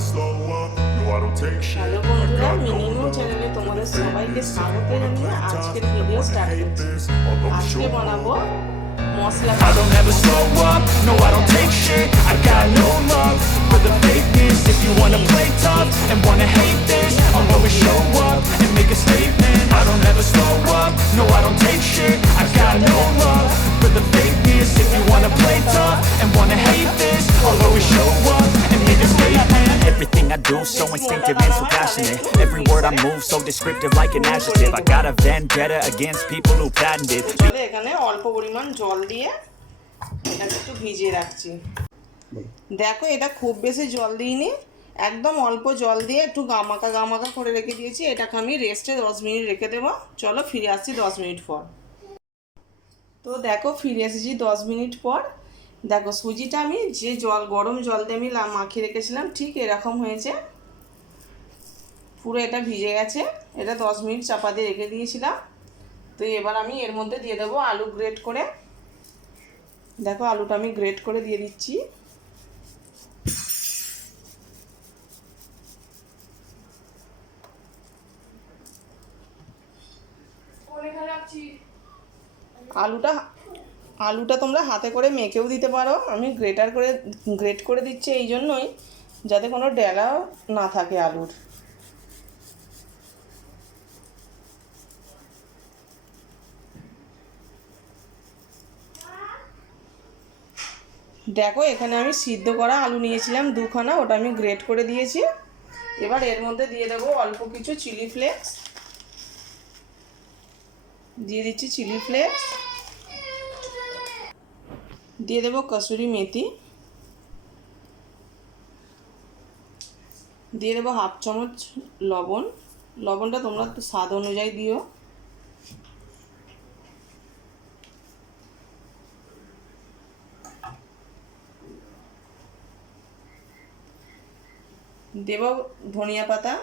slow up, no I don't take shit. Hello I বন্ধুরা got no মিনিমো love চ্যানেলে for তোমাদের the সবাইকে fakeness. স্বাগত Wanna জানিয়ে play tough, আজকের I video wanna start hate করছি this. Although we আজকে show বানাবো up. Masala I don't ever slow up, no I don't take shit I got no love for the fakeness If you wanna play tough and wanna hate this I'll always show up and make a statement I don't ever Everything I do so instinctive and so passionate Every word I move so descriptive like an adjective I got a vendetta against people who patented চলে এখানে অল্প দেখো এটা খুব বেশি জল দিইনি একদম অল্প জল দিয়ে একটু গামাকা গামাকা করে রেখে দিয়েছি এটাকে আমি রেস্টে দশ মিনিট রেখে দেবো চলো ফিরে আসছি দশ মিনিট পর তো দেখো ফিরে এসেছি দশ মিনিট পর দেখো সুজিটা আমি যে জল গরম জল দিয়ে আমি মাখিয়ে রেখেছিলাম ঠিক এরকম হয়েছে। পুরো এটা ভিজে গেছে। এটা দশ মিনিট চাপা দিয়ে রেখে দিয়েছিলাম। তো এবার আমি এর মধ্যে দিয়ে দেবো আলু গ্রেট করে। দেখো আলুটা আমি গ্রেট করে দিয়ে দিচ্ছি। আলুটা আলুটা তোমরা হাতে করে মেখেও দিতে পারো। আমি গ্রেটার করে, গ্রেট করে দিচ্ছি এই জন্যই যাতে কোনো ডেলা না থাকে আলুর। দেখো, এখানে আমি সিদ্ধ করা আলু নিয়েছিলাম দুখানা, ওটা আমি গ্রেট করে দিয়েছি। এবার এর মধ্যে দিয়ে দেবো অল্প কিছু চিলি ফ্লেক্স। দিয়ে দিচ্ছি চিলি ফ্লেক্স। দিয়ে দেবো কসুরি মেথি। দিয়ে দেবো হাফ চামচ লবণ। লবণটা তোমরা একটু স্বাদ অনুযায়ী দিও। দেব ধনিয়া পাতা।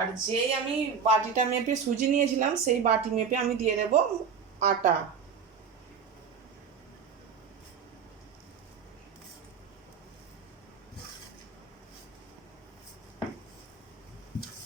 আর যেই আমি বাটিটা মেপে সুজি নিয়েছিলাম, সেই বাটি মেপে আমি দিয়ে দেব আটা।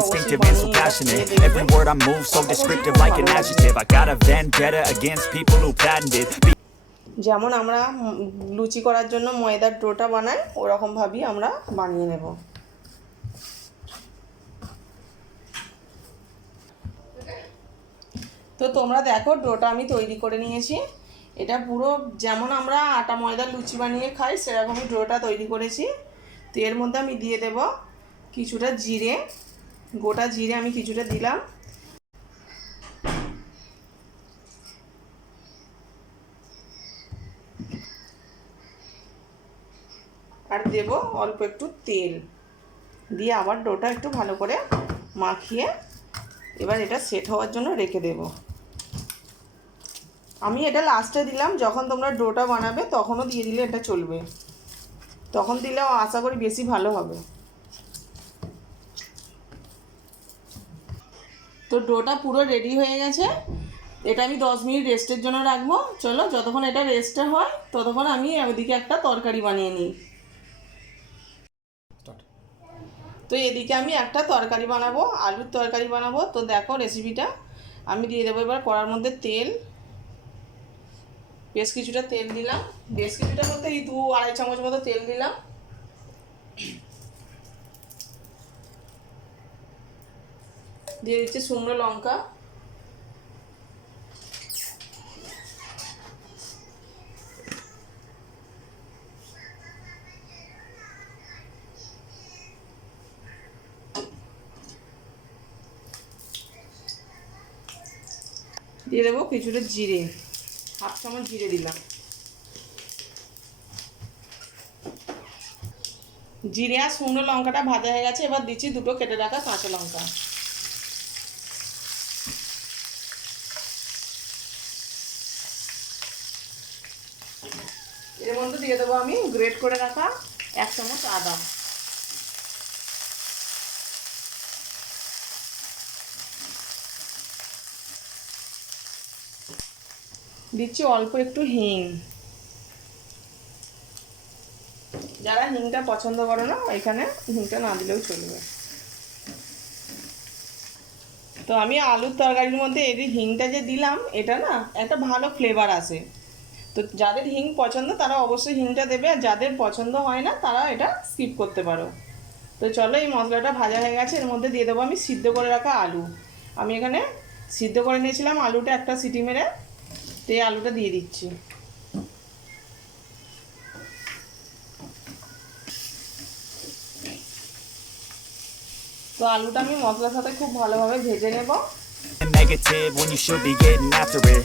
Instinctive and so passionate Every word I move so descriptive, like an adjective. I got a vendetta against people who patented যেমন আমরা লুচি করার জন্য ময়দার ডোটা বানাই ওরকমভাবেই আমরা বানিয়ে নেব। তো তোমরা দেখো, ডোটা আমি তৈরি করে নিয়েছি। এটা পুরো যেমন আমরা আটা ময়দার লুচি বানিয়ে খাই, সেরকমই ডোটা তৈরি করেছি। তো এর মধ্যে আমি দিয়ে দেব কিছুটা জিরে। গোটা জিরে আমি কিছুটা দিলাম। আর দেব অল্প একটু তেল। দিয়ে আবার ডোটা একটু ভালো করে মাখিয়ে এবার এটা সেট হওয়ার জন্য রেখে দেব। আমি এটা লাস্টে দিলাম, যখন তোমরা ডোটা বানাবে তখনও দিয়ে দিলে এটা চলবে। তখন দিলেও আশা করি বেশি ভালো হবে। তো ডোটা পুরো রেডি হয়ে গেছে। এটা আমি দশ মিনিট রেস্টের জন্য রাখব। চলো যতক্ষণ এটা রেস্টে হয় ততক্ষণ আমি ওইদিকে একটা তরকারি বানিয়ে নিই। তো এদিকে আমি একটা তরকারি বানাবো আলুর তরকারি বানাবো। তো দেখো রেসিপিটা আমি দিয়ে দেবো এবার কড়ার মধ্যে তেল। বেশ কিছুটা তেল দিলাম। বেশ কিছুটা বলতে এই দু আড়াই চামচ মতো তেল দিলাম। দিয়ে দিচ্ছি শুকনো লঙ্কা। দিয়ে দেবো কিছুটা জিরে, হাফ চামচ জিরে দিলাম। জিরে আর শুকনো লঙ্কাটা ভাজা হয়ে গেছে, এবার দিচ্ছি দুটো কেটে রাখা কাঁচা লঙ্কা। এর মধ্যে দিয়ে দেবো আমি গ্রেট করে রাখা এক চামচ আদা। দিচ্ছি অল্প একটু হিং। যারা হিংটা পছন্দ করে না, এখানে হিংটা না দিলেও চলবে। তো আমি আলুর তরকারির মধ্যে এই হিংটা যে দিলাম, এটা না একটা ভালো ফ্লেভার আসে। তো যাদের হিং পছন্দ, তারা অবশ্যই হিংটা দেবে। আর যাদের পছন্দ হয় না, তারা এটা স্কিপ করতে পারো। তো চলো, এই মশলাটা ভাজা হয়ে গেছে। এর মধ্যে দিয়ে দেবো আমি সিদ্ধ করে রাখা আলু। আমি এখানে সিদ্ধ করে নিয়েছিলাম আলুটা একটা সিটি মেরে। তো এই আলুটা দিয়ে দিচ্ছি। তো আলুটা আমি মশলার সাথে খুব ভালোভাবে ভেজে নেব। Negative when you should be getting after it.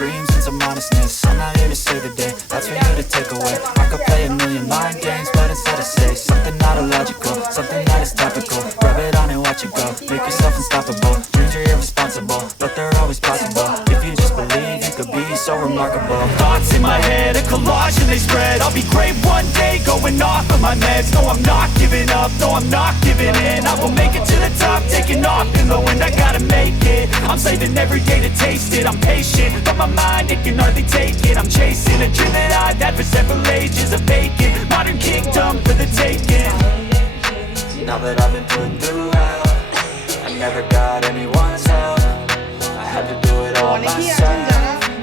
dreams giving in. I will make it to the top, taking off in the wind. I gotta make it, I'm saving every day to taste it. I'm patient, but my mind, it can hardly take it. I'm chasing a dream that I've had for several ages A vacant, modern kingdom for the taking. Now that I've been put through hell I never got anyone's help. I had to do it all myself.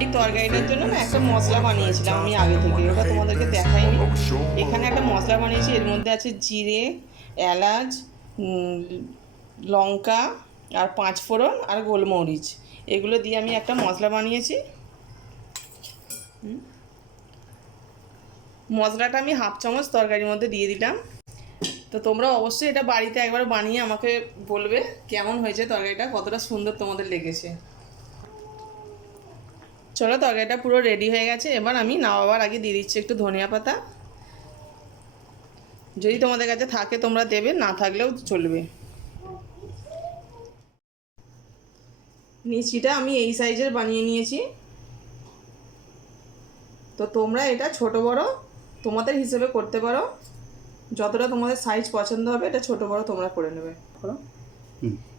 এই তরকারিটার জন্য না একটা মশলা বানিয়েছিলাম আমি আগে থেকে ওটা তোমাদেরকে দেখাইনি। এখানে একটা মশলা বানিয়েছি, এর মধ্যে আছে জিরে, এলাচ লঙ্কা, আর পাঁচ ফোড়ন আর গোলমরিচ। এগুলো দিয়ে আমি একটা মশলা বানিয়েছি। মশলাটা আমি হাফ চামচ তরকারির মধ্যে দিয়ে দিলাম। তো তোমরা অবশ্যই এটা বাড়িতে একবার বানিয়ে আমাকে বলবে কেমন হয়েছে তরকারিটা, কতটা সুন্দর তোমাদের লেগেছে। চলো তরকারিটা পুরো রেডি হয়ে গেছে। এবার আমি নামাবার আগে দিয়ে দিচ্ছি একটু ধনিয়া পাতা। যদি তোমাদের কাছে থাকে তোমরা দেবে না থাকলেও চলবে। নিচিটা আমি এই সাইজের বানিয়ে নিয়েছি। তো তোমরা এটা ছোট বড় তোমাদের হিসেবে করতে পারো। যতটা তোমাদের সাইজ পছন্দ হবে এটা ছোট বড় তোমরা করে নেবে।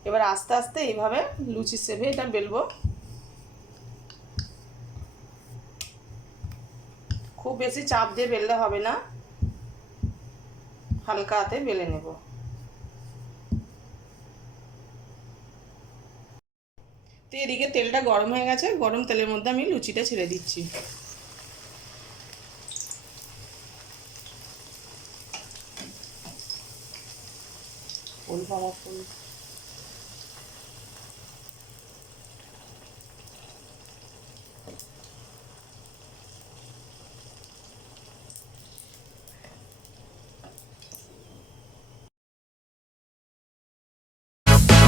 এবার আস্তে আস্তে এইভাবে লুচি সেভে এটা বেলবো। খুব বেশি চাপ দিয়ে বেললে হবে না। হালকা বেলে নেব। তো এদিকে তেলটা গরম হয়ে গেছে, গরম তেলের মধ্যে আমি লুচিটা ছেড়ে দিচ্ছি। ফুল।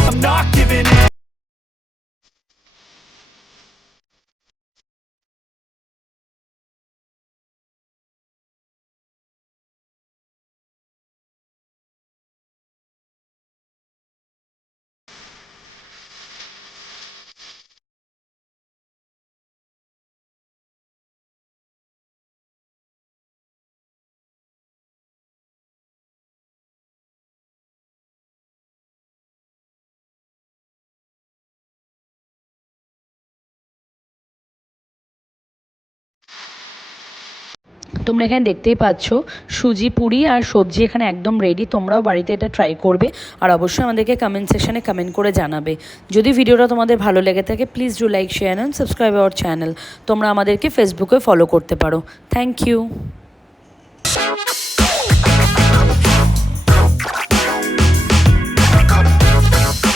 I'm not giving in তোমরা এখানে দেখতেই পাচ্ছ, সুজি, পুরি আর সবজি এখানে একদম রেডি তোমরাও বাড়িতে এটা ট্রাই করবে। আর অবশ্যই আমাদেরকে কমেন্ট সেকশানে কমেন্ট করে জানাবে। যদি ভিডিওটা তোমাদের ভালো লেগে থাকে please do like share and subscribe our channel তোমরা আমাদেরকে ফেসবুকে ফলো করতে পারো। Thank you